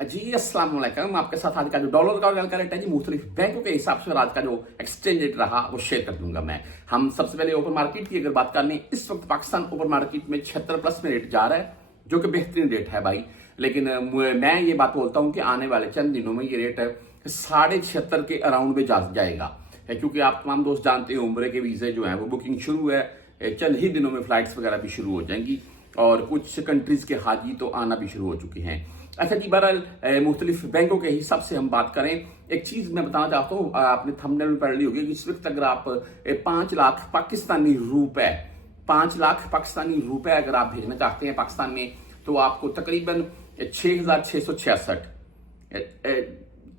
जी अस्सलाम वालेकुम। आपके साथ आज का जो डॉलर का गल रेट है जी मुख्तलिफ बैंकों के हिसाब से, और आज का जो एक्सचेंज रेट रहा वो शेयर कर दूंगा मैं। हम सबसे पहले ओपन मार्केट की अगर बात कर लें, इस वक्त पाकिस्तान ओपन मार्केट में 76 प्लस में रेट जा रहा है, जो कि बेहतरीन रेट है भाई। लेकिन मैं ये बात बोलता हूँ कि आने वाले चंद दिनों में ये रेट 76.5 के अराउंड में जाएगा, क्योंकि आप तमाम दोस्त जानते हैं उम्रे के वीजे जो है वो बुकिंग शुरू है, चंद ही दिनों में फ्लाइट्स वगैरह भी शुरू हो जाएंगी और कुछ कंट्रीज के हाजी तो आना भी शुरू हो चुके हैं। अच्छा जी, बहरहाल मुख्तलिफ बैंकों के हिसाब से हम बात करें, एक चीज मैं बताना चाहता हूँ, आपने थंबनेल में पढ़ ली होगी कि इस वक्त अगर आप 5 लाख पाकिस्तानी रुपए 5 लाख पाकिस्तानी रुपए अगर आप भेजना चाहते हैं पाकिस्तान में, तो आपको तकरीबन 6,666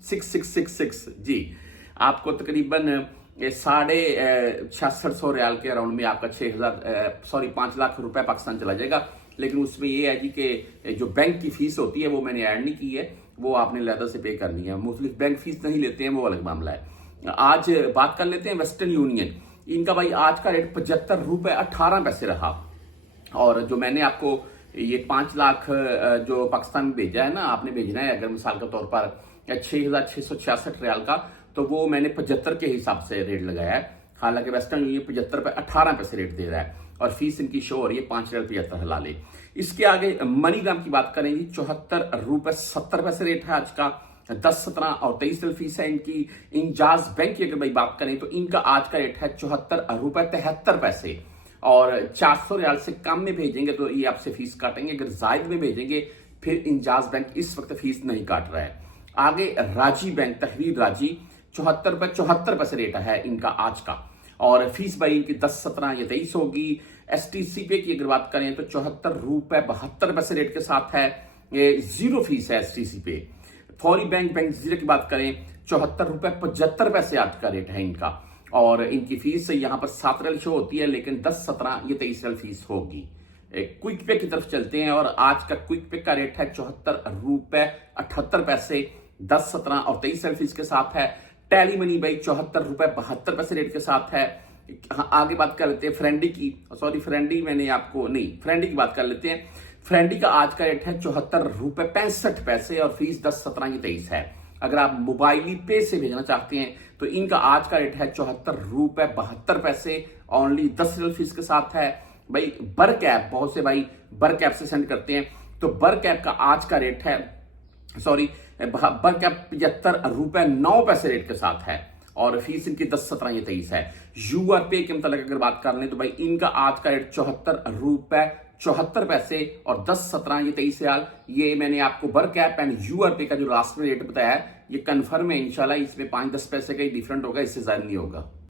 6666 जी, आपको तकरीबन 6650 रियाल के अराउंड में आपका 5 लाख रुपए पाकिस्तान चला जाएगा। लेकिन उसमें ये है जी कि जो बैंक की फीस होती है वो मैंने ऐड नहीं की है, वो आपने लहदा से पे करनी है। मुख्तलिफ बैंक फीस नहीं लेते हैं, वो अलग मामला है। आज बात कर लेते हैं वेस्टर्न यूनियन। इनका भाई आज का रेट 75 रुपए 18 पैसे रहा। और जो मैंने आपको ये 5 लाख जो पाकिस्तान में भेजा है ना, आपने भेजना है अगर मिसाल के तौर पर 6,666 रियाल का, तो वो मैंने 75 के हिसाब से रेट लगाया है। हालांकि वेस्टर्न यूनियन 75 पे 18 पैसे रेट दे रहा है और फीस इनकी शो हो रही है 5,75 हलाले। इसके आगे मनीग्राम की बात करेंगे, 74 रुपए 70 पैसे रेट है आज का। 10, 17 और 23 फीस है इनकी। इंजाज बैंक की अगर भाई बात करें तो इनका आज का रेट है 74 रुपए 73 पैसे। और 400 रियाल से कम में भेजेंगे तो ये आपसे फीस काटेंगे, अगर जायद में भेजेंगे फिर इंजाज बैंक इस वक्त फीस नहीं काट रहा है। आगे राजी बैंक, तहवीर राजी, 74 रुपए 74 पैसे रेट है इनका आज का, और फीस भाई इनकी 10, 17 या 23 होगी। एसटीसी पे की अगर बात करें तो 74 रुपए 72 पैसे रेट के साथ है, ये जीरो फीस है एसटीसी पे। फौरी बैंक जीरो की बात करें, 74 रुपए 75 पैसे आज का रेट है इनका, और इनकी फीस यहाँ पर 7 रियाल शो होती है, लेकिन 10, 17 ये 23 रियाल फीस होगी। क्विक पे की तरफ चलते हैं, और आज का क्विक पे का रेट है 74 रुपए 78 पैसे, 10, 17 और 23 रियाल फीस के साथ है। टैली मनी भाई 74 रुपए 72 पैसे रेट के साथ है। आगे बात कर लेते हैं फ्रेंडी की, फ्रेंडी की बात कर लेते हैं। फ्रेंडी का आज का रेट है 74 रुपए 65 पैसे और फीस 10, 17 ये 23 है। अगर आप मोबाइली पे से भेजना चाहते हैं तो इनका आज का रेट है 74 रुपए 72 पैसे, ओनली 10 रियल फीस के साथ है। भाई बर्क ऐप, बहुत से भाई बर्क ऐप से सेंड करते हैं, तो बर्क ऐप का आज का रेट है बर्क ऐप 75 रुपए 9 पैसे रेट के साथ है, और फीस इनकी 10, 17 ये 23 है। यूआर पे के मतलब अगर बात कर लें तो भाई इनका आज का रेट 74 रुपए 74 पैसे और 10, 17 ये 23 रियाल। ये मैंने आपको बर्क ऐप एंड यूआर पे का जो लास्ट में रेट बताया है ये कंफर्म है, इंशाल्लाह इसमें 5-10 पैसे का ही डिफरेंट होगा, इससे ज्यादा नहीं होगा।